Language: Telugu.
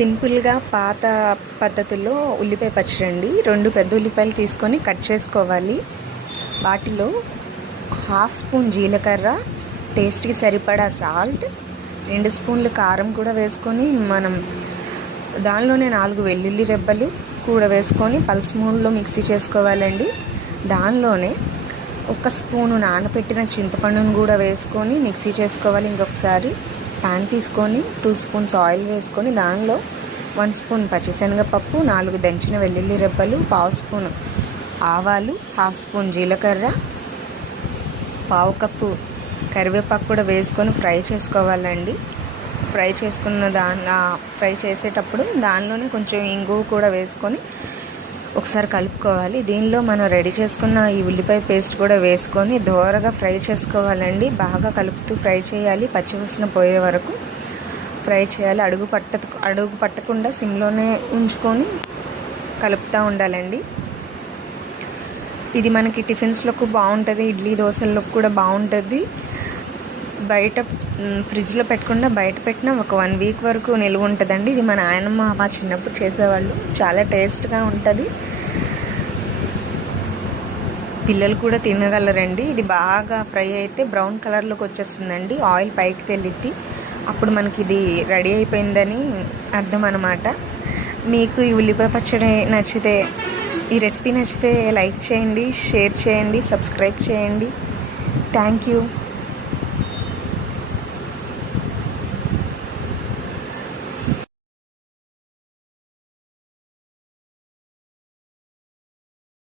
సింపుల్గా పాత పద్ధతుల్లో ఉల్లిపాయ పచ్చడి అండి. 2 పెద్ద ఉల్లిపాయలు తీసుకొని కట్ చేసుకోవాలి. వాటిలో హాఫ్ స్పూన్ జీలకర్ర, టేస్ట్కి సరిపడా సాల్ట్, 2 స్పూన్లు కారం కూడా వేసుకొని మనం దానిలోనే 4 వెల్లుల్లి రెబ్బలు కూడా వేసుకొని పల్స్ మోడ్లో మిక్సీ చేసుకోవాలండి. దానిలోనే 1 స్పూను నానబెట్టిన చింతపండును కూడా వేసుకొని మిక్సీ చేసుకోవాలి. ఇంకొకసారి ప్యాన్ తీసుకొని 2 స్పూన్స్ ఆయిల్ వేసుకొని దానిలో 1 స్పూన్ పచ్చిశనగపప్పు, 4 దంచిన వెల్లుల్లి రెబ్బలు, 1/2 స్పూన్ ఆవాలు, 1/2 స్పూన్ జీలకర్ర, 1/2 కప్పు కరివేపాకు కూడా వేసుకొని ఫ్రై చేసుకోవాలండి. ఫ్రై చేసేటప్పుడు దానిలోనే కొంచెం ఇంగువ కూడా వేసుకొని ఒకసారి కలుపుకోవాలి. దీనిలో మనం రెడీ చేసుకున్న ఈ ఉల్లిపాయ పేస్ట్ కూడా వేసుకొని దోరగా ఫ్రై చేసుకోవాలండి. బాగా కలుపుతూ ఫ్రై చేయాలి. పచ్చివాసన పోయే వరకు ఫ్రై చేయాలి. అడుగు పట్టకుండా సిమ్లోనే ఉంచుకొని కలుపుతూ ఉండాలండి. ఇది మనకి టిఫిన్స్లకు బాగుంటుంది, ఇడ్లీ దోశలకు కూడా బాగుంటుంది. బయట ఫ్రిడ్జ్లో పెట్టకుండా బయట పెట్టినా ఒక 1 వీక్ వరకు నిల్వ ఉంటుందండి. ఇది మా నాయనమ్మ మా చిన్నప్పుడు చేసేవాళ్ళు. చాలా టేస్ట్గా ఉంటుంది. పిల్లలు కూడా తినగలరండి. ఇది బాగా ఫ్రై అయితే బ్రౌన్ కలర్లోకి వచ్చేస్తుందండి. ఆయిల్ పైకి తెల్లిద్ది. అప్పుడు మనకి ఇది రెడీ అయిపోయిందని అర్థం అన్నమాట. మీకు ఈ ఉల్లిపాయ పచ్చడి నచ్చితే, ఈ రెసిపీ నచ్చితే లైక్ చేయండి, షేర్ చేయండి, సబ్స్క్రైబ్ చేయండి. Thank you.